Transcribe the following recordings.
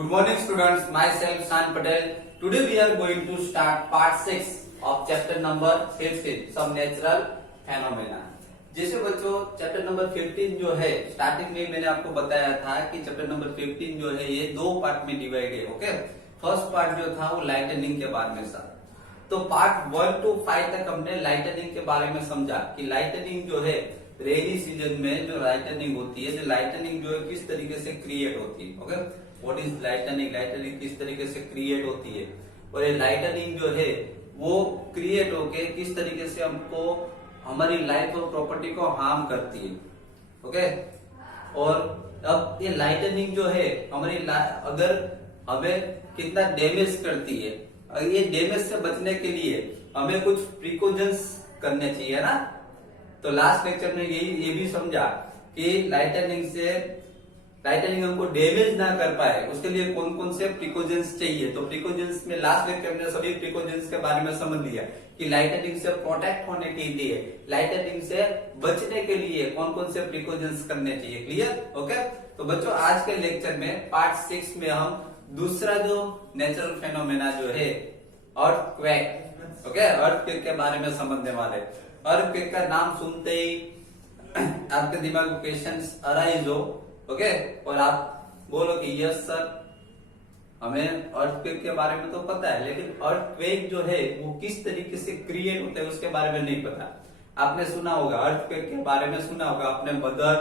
Good morning students, myself San Patel. Today we are going to start part 6 of chapter number 15, some natural phenomena. जैसे बच्चों chapter number 15 जो है starting में मैंने आपको बताया था कि चैप्टर नंबर 15 जो है ये दो पार्ट में डिवाइड है. ओके, फर्स्ट पार्ट जो था वो लाइटनिंग के बारे में था. तो पार्ट 1 to 5 तक हमने लाइटनिंग के बारे में समझा कि लाइटनिंग जो है रेनी सीजन में जो लाइटनिंग होती है, जो लाइटनिंग जो है किस तरीके से क्रिएट होती है. Okay, what is lightning, lightning किस तरीके से क्रिएट होती है और ये लाइटनिंग जो है वो क्रिएट होके किस तरीके से हमको हमारी लाइफ और प्रॉपर्टी को हार्म करती है. ओके, और अब ये लाइटनिंग जो है हमारी अगर हमें कितना डैमेज करती है, ये डैमेज से बचने के लिए हमें कुछ प्रिकॉशंस करने चाहिए ना. तो लास्ट लेक्चर में ये भी समझा कि लाइटनिंग हमको डैमेज ना कर पाए उसके लिए कौन कौन से प्रिकॉशंस चाहिए. तो प्रिकॉशंस में लास्ट लेक्चर में सभी प्रिकॉशंस के बारे में समझ लिया कि लाइटनिंग से प्रोटेक्ट होने के लिए, लाइटनिंग से बचने के लिए कौन कौन से प्रिकॉशंस करने चाहिए. क्लियर? ओके, तो बच्चों आज के लेक्चर में पार्ट 6 में हम दूसरा जो नेचुरल फेनोमेना जो है अर्थक्वेक, ओके, अर्थक्वेक के बारे में समझने वाले. अर्थक्वेक का नाम सुनते ही आपके दिमाग में क्वेश्चंस अराइज हो, ओके, और आप बोलो कि यस सर हमें अर्थक्वेक के बारे में तो पता है, लेकिन अर्थक्वेक जो है वो किस तरीके से क्रिएट होता है उसके बारे में नहीं पता. आपने सुना होगा अर्थक्वेक के बारे में, सुना होगा अपने मदर,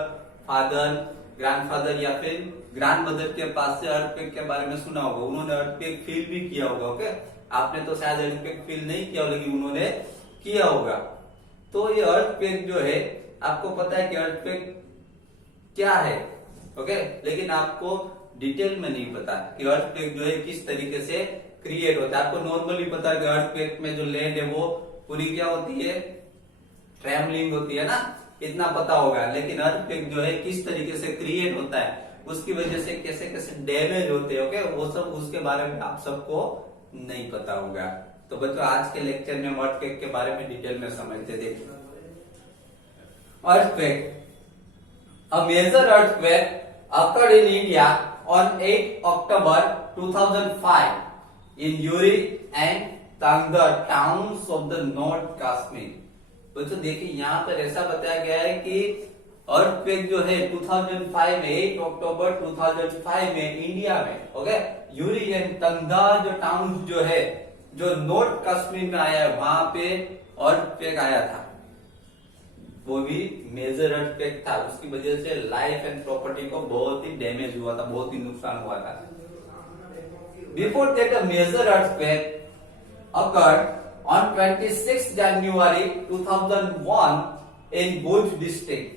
फादर, ग्रैंडफादर या फिर ग्रैंड मदर के पास से अर्थक्वेक के बारे में सुना होगा. उन्होंने अर्थक्वेक फील भी किया होगा. ओके, आपने तो शायद अर्थक्वेक फील नहीं किया होगा लेकिन उन्होंने किया होगा. तो ये अर्थक्वेक जो है आपको पता है कि अर्थक्वेक क्या है. ओके, लेकिन आपको डिटेल में नहीं पता कि अर्थक्वेक जो है किस तरीके से क्रिएट होता है. आपको नॉर्मली पता है कि अर्थक्वेक में जो लैंड है वो पूरी क्या होती है, ट्रेमलिंग होती है ना, इतना पता होगा. लेकिन अर्थक्वेक जो है किस तरीके से क्रिएट होता है, उसकी वजह से कैसे कैसे डैमेज होते हैं, ओके, वो सब उसके बारे में आप सबको नहीं पता होगा. तो बच्चों आज के लेक्चर में अर्थक्वेक के बारे में डिटेल में समझते. देखिए earthquake, a major earthquake occurred in India on 8 October 2005 in Uri and Tangda towns of the North Kashmir. बच्चों देखिए यहाँ पर ऐसा बताया गया है कि अर्थक्वेक जो है 2005 में 8 अक्टूबर 2005 में इंडिया में, ओके, यूरी एंड तंगदा जो टाउन जो है जो नॉर्थ कश्मीर में आया है वहां पे अर्थक्वेक आया था. वो भी मेजर अर्थक्वेक था. उसकी वजह से लाइफ एंड प्रॉपर्टी को बहुत ही डैमेज हुआ था, बहुत ही नुकसान हुआ था. Before that a major earthquake occurred on 26 January 2001 in Bhuj district.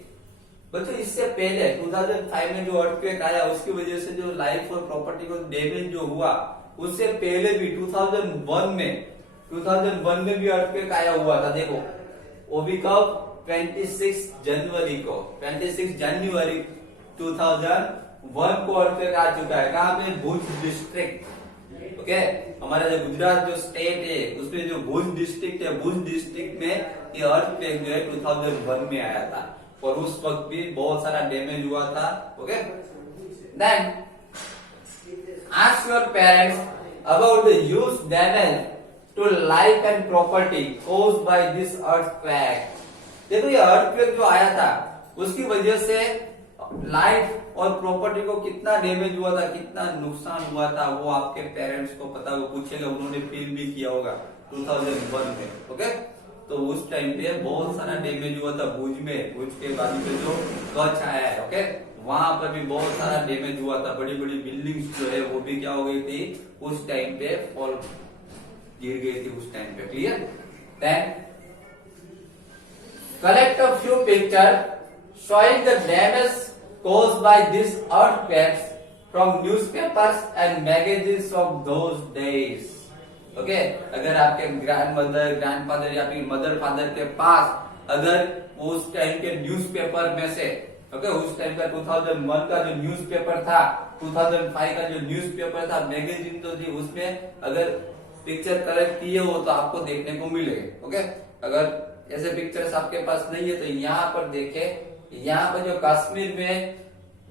बच्चों इससे पहले 2005 में जो अर्थक्वेक आया उसकी वजह से जो लाइफ और प्रॉपर्टी को डैमेज जो हुआ, उससे पहले भी 2001 में भी अर्थक्वेक आया हुआ था. देखो वो भी कब, 26 जनवरी को, 26 जनवरी 2001 को अर्थक्वेक आ चुका है. कहाँ पे, भुज डिस्ट्रिक्ट. ओके, हमारा जो गुजरात जो स्टेट है उसमें जो भुज डिस्ट्रिक्ट है, भुज डिस्ट्रिक्ट में ये अर्थक्वेक जो है 2001 में आया था और उस वक्त भी बहुत सारा डैमेज हुआ था. Okay, then ask your parents about the huge damage to life and property caused by this earthquake. देखो ये अर्थक्वेक जो आया था उसकी वजह से लाइफ और प्रॉपर्टी को कितना डैमेज हुआ था, कितना नुकसान हुआ था, वो आपके पेरेंट्स को पता, वो पूछेगा, उन्होंने फील भी किया होगा 2001 में. ओके, तो उस टाइम पे बहुत सारा डैमेज हुआ था भुज में. भुज के बाजू पे जो कच्छ आया है, ओके, वहां पर भी बहुत सारा डैमेज हुआ था. बड़ी बड़ी बिल्डिंग्स जो है वो भी क्या हो गई थी उस टाइम पे, फॉल गिर गई थी उस टाइम पे. Clear? Then collect a few pictures showing the damage caused by these earthquakes from newspapers and magazines of those days. Okay, अगर आपके ग्रैंड मदर, ग्रैंडफादर या फिर मदर फादर के पास अगर उस टाइम के न्यूज़पेपर में से, ओके, उस टाइम का 2001 का जो न्यूज़पेपर था, 2005 का जो न्यूज़पेपर था, मैगजीन तो थी, उसमें अगर पिक्चर कलेक्ट किए हो तो आपको देखने को मिलेगा. ओके, अगर ऐसे पिक्चर्स आपके पास नहीं है तो यहाँ पर देखें, यहाँ पर जो कश्मीर में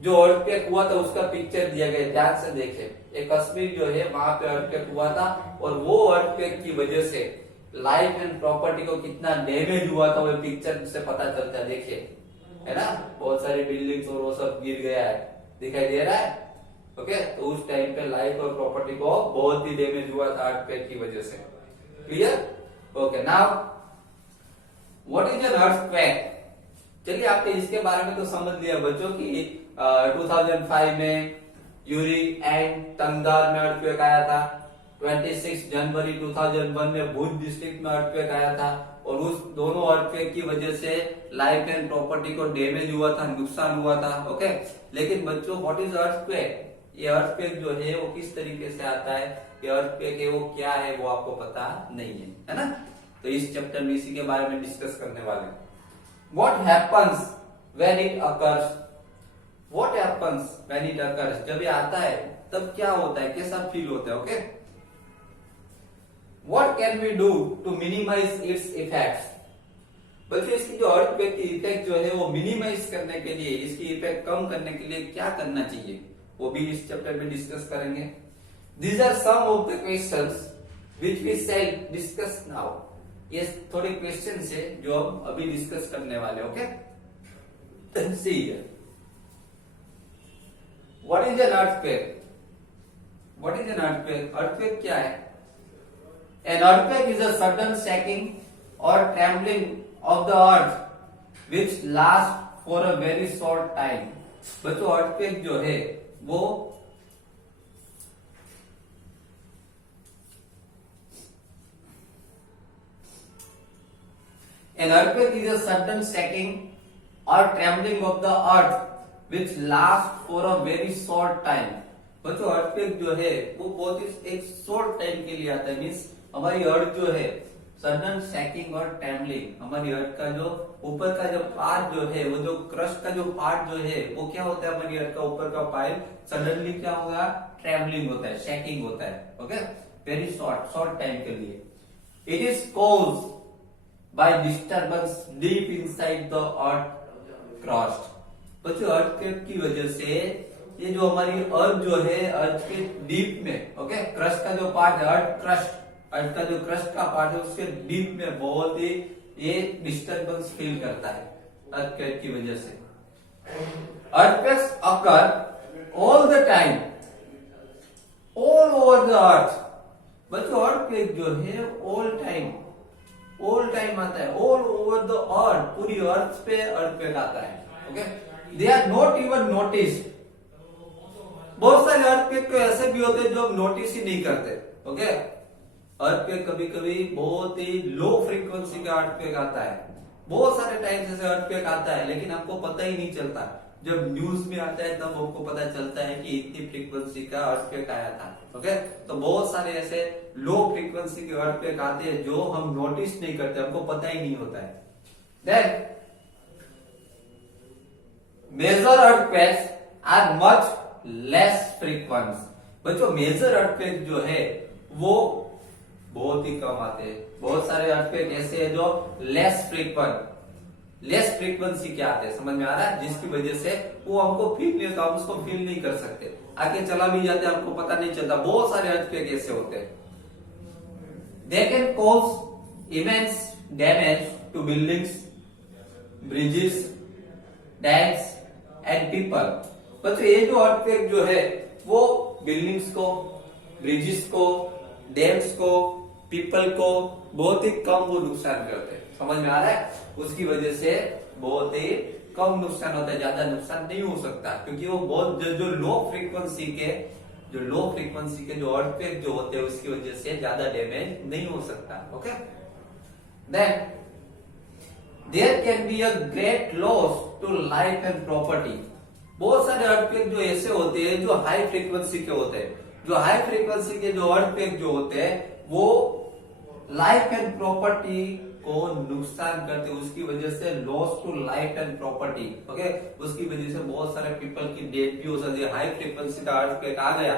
जो अर्थक्वेक हुआ था उसका पिक्चर दिया गया, ध्यान से देखें। एक कश्मीर जो है वहां पे अर्थक्वेक हुआ था और वो अर्थक्वेक की वजह से लाइफ एंड प्रॉपर्टी को कितना डैमेज हुआ था वो पिक्चर से पता चलता है, देखिए, है ना, बहुत सारी बिल्डिंग्स और वो सब गिर गया है, दिखाई दे रहा है। ओके, तो उस टाइम पे लाइफ और प्रॉपर्टी को बहुत ही डैमेज हुआ था अर्थक्वेक की वजह से। Clear? Okay, now what is an earthquake? चलिए, आपने इसके बारे में तो समझ लिया बच्चों की 2005 में यूरी एंड तंगदार में अर्थक्वेक आया था। 26 जनवरी 2001 में भुज डिस्ट्रिक्ट में अर्थक्वेक आया था और उस दोनों अर्थक्वेक की वजह से लाइफ एंड प्रॉपर्टी को डैमेज हुआ था, नुकसान हुआ था। ओके, लेकिन बच्चों व्हाट इज अर्थक्वेक? ये अर्थक्वेक जो है वो किस तरीके से आता है, ये अर्थक्वेक है वो क्या है वो आपको पता नहीं है ना? तो इस चैप्टर में इसी के बारे में डिस्कस करने वाले हैं। What happens when it occurs? What happens when it occurs? जब ये आता है तब क्या होता है, कैसा फील होता है? Okay, What can we do to minimize its effects? बच्चों, इसकी जो अर्थक्वेक की इफेक्ट जो है वो मिनिमाइज करने के लिए, इसकी इफेक्ट कम करने के लिए क्या करना चाहिए वो भी इस चैप्टर में डिस्कस करेंगे। These are some of the questions which we shall discuss now. ये थोड़े क्वेश्चन है जो हम अभी डिस्कस करने वाले। Okay, see what is an earthquake? What is an earthquake? Earthquake क्या है? An earthquake is a sudden shaking और trembling of the earth which last for a very short time. बच्चों, अर्थक्वेक जो है वो An earthquake is a sudden shaking or trembling of the earth which lasts for a very short time. बच्चों, earthquake जो है वो बहुत ही एक शॉर्ट टाइम के लिए आता है। मीन्स हमारी अर्थ जो है सडन शेकिंग और ट्रेम्बलिंग, हमारी अर्थ का जो ऊपर का जो पार्ट जो है, वो जो क्रस्ट का जो पार्ट जो है वो क्या होता है, हमारी अर्थ का ऊपर का पार्ट सडनली क्या होगा, ट्रेम्बलिंग होता है, शेकिंग होता है। ओके, वेरी शॉर्ट टाइम के लिए। It is caused by disturbance deep inside the earth crust। बच्चों, अर्थक्वेक की वजह से ये जो हमारी अर्थ जो है, अर्थ के डीप में, ओके, क्रस्ट का जो पार्ट है, अर्थ का जो क्रस्ट का पार्ट है उसके डीप में बहुत ही ये डिस्टर्बेंस फील करता है अर्थक्वेक की वजह से। Earthquakes occur all the time all over the earth. बच्चों, अर्थक्वेक जो है ऑल टाइम आता है, ऑल ओवर द अर्थ, पूरी अर्थ पे अर्थक्वेक आता है। Okay, they are not even noticed. बहुत सारे अर्थक्वेक तो ऐसे भी होते हैं जो हम नोटिस ही नहीं करते। ओके, अर्थक्वेक कभी कभी बहुत ही लो फ्रीक्वेंसी का अर्थक्वेक आता है, बहुत सारे टाइम से अर्थक्वेक आता है लेकिन आपको पता ही नहीं चलता। जब न्यूज में आता है तब आपको पता चलता है कि इतनी फ्रीक्वेंसी का अर्थक्वेक आया था। ओके, तो बहुत सारे ऐसे लो फ्रीक्वेंसी के अर्थक्वेक आते हैं जो हम नोटिस नहीं करते, हमको पता ही नहीं होता है। Then major earthquakes are much less frequent. बच्चों, मेजर अर्थक्वेक जो है वो बहुत ही कम आते हैं। बहुत सारे अर्थक्वेक ऐसे हैं जो लेस फ्रीक्वेंसी के आते हैं, समझ में आ रहा है, जिसकी वजह से वो हमको फील नहीं होता, हम उसको फील नहीं कर सकते, आगे चला भी जाते हैं हमको पता नहीं चलता। बहुत सारे अर्थक्वेक ऐसे होते हैं। They can cause immense damage to buildings, bridges, dams and people. बच्चों, ये जो अर्थक्वेक जो है वो बिल्डिंग्स को, ब्रिजेस को, डैम्स को, पीपल को बहुत ही कम वो नुकसान करते हैं, समझ में आ रहा है। उसकी वजह से बहुत ही कम नुकसान होता है, ज्यादा नुकसान नहीं हो सकता, क्योंकि वो बहुत जो लो फ्रीक्वेंसी के जो अर्थक्वेक जो होते हैं उसकी वजह से ज्यादा डैमेज नहीं हो सकता। Okay, then there can be a great loss to life and property. बहुत सारे अर्थक्वेक जो ऐसे होते हैं जो हाई फ्रीक्वेंसी के होते हैं, जो हाई फ्रीक्वेंसी के जो अर्थक्वेक जो होते हैं वो लाइफ एंड प्रॉपर्टी को नुकसान करते, उसकी वजह से loss to life and property. Okay, उसकी वजह से बहुत सारे पीपल की डेथ भी हो सकती है। हाई फ्रीक्वेंसी का अर्थक्वेक आ गया,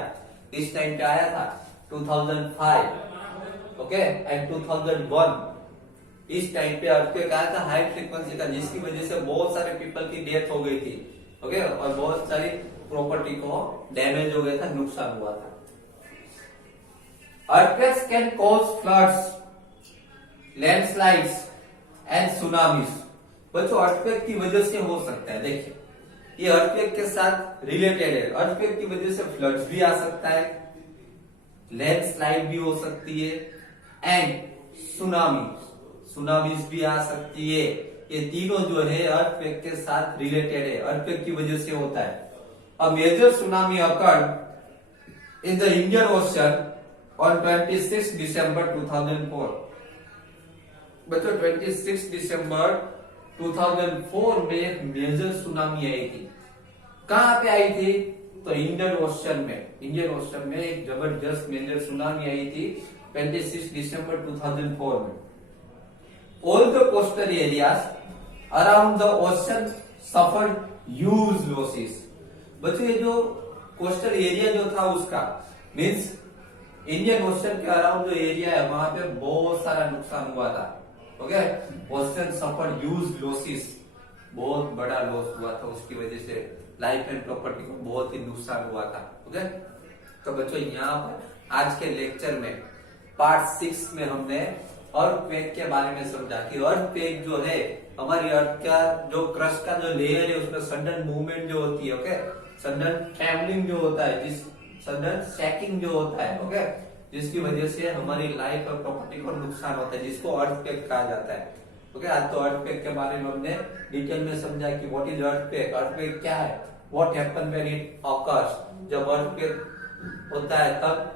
इस टाइम पे आया था 2005, ओके, एंड 2001 इस टाइम पे अर्थक्वेक आया था हाई फ्रीक्वेंसी का, जिसकी वजह से बहुत सारे पीपल की डेथ हो गई थी। ओके, और बहुत सारी प्रॉपर्टी को डैमेज हो गया था, नुकसान हुआ था। Earthquakes can cause floods, landslides and tsunamis. बच्चों अर्थक्वेक की वजह से हो सकता है, देखिए ये अर्थक्वेक के साथ रिलेटेड है। अर्थक्वेक की वजह से फ्लड्स भी आ सकता है, लैंडस्लाइड भी हो सकती है एंड सुनामीज भी आ सकती है। ये तीनों जो है अर्थक्वेक के साथ रिलेटेड है, अर्थक्वेक की वजह से होता है। A major tsunami occurred in the Indian Ocean on 26 December 2004। बच्चों 26 दिसंबर 2004 में एक मेजर सुनामी आई थी। कहां पे आई थी? तो इंडियन ओशन में एक जबरदस्त मेजर सुनामी आई थी 26 दिसंबर 2004 में। All the coastal areas around the ocean suffered huge losses. बच्चों ये जो कोस्टल एरिया जो था उसका मीन्स इंडियन ओशन के अराउंड जो एरिया है वहां पे बहुत सारा नुकसान हुआ था। Okay, ocean suffered huge losses, बहुत बड़ा लॉस हुआ था, उसकी वजह से लाइफ एंड प्रॉपर्टी को बहुत ही नुकसान हुआ था। ओके, तो बच्चों यहाँ पर आज के लेक्चर में पार्ट 6 में हमने अर्थक्वेक के बारे में समझा कि अर्थक्वेक जो है हमारी अर्थ का जो क्रस्ट का जो लेयर है उसमें सडन मूवमेंट जो होती है, ओके, सडन ट्रैवलिंग जो होता है, सडन शैकिंग जो होता है, ओके, जिसकी वजह से हमारी लाइफ और प्रॉपर्टी को नुकसान होता है, जिसको अर्थक्वेक कहा जाता है। ओके, आज तो अर्थक्वेक के बारे में हमने डिटेल में समझा कि व्हाट इज अर्थक्वेक, अर्थक्वेक क्या है, what happen when it occurs, जब अर्थक्वेक होता है तब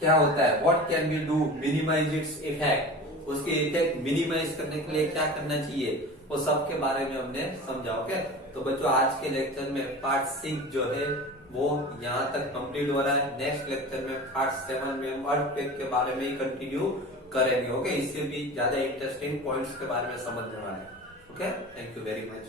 क्या होता है, what can we do minimize its effect, उसके इफेक्ट मिनिमाइज करने के लिए क्या करना चाहिए, वो सब के बारे में हमने समझा। ओके, तो बच्चों आज के लेक्चर में पार्ट 6 जो है वो यहाँ तक कंप्लीट हो रहा है। नेक्स्ट लेक्चर में पार्ट 7 में हम अर्थक्वेक के बारे में ही कंटिन्यू करेंगे। ओके, इससे भी ज्यादा इंटरेस्टिंग पॉइंट्स के बारे में समझने वाले हैं। Okay, thank you very much.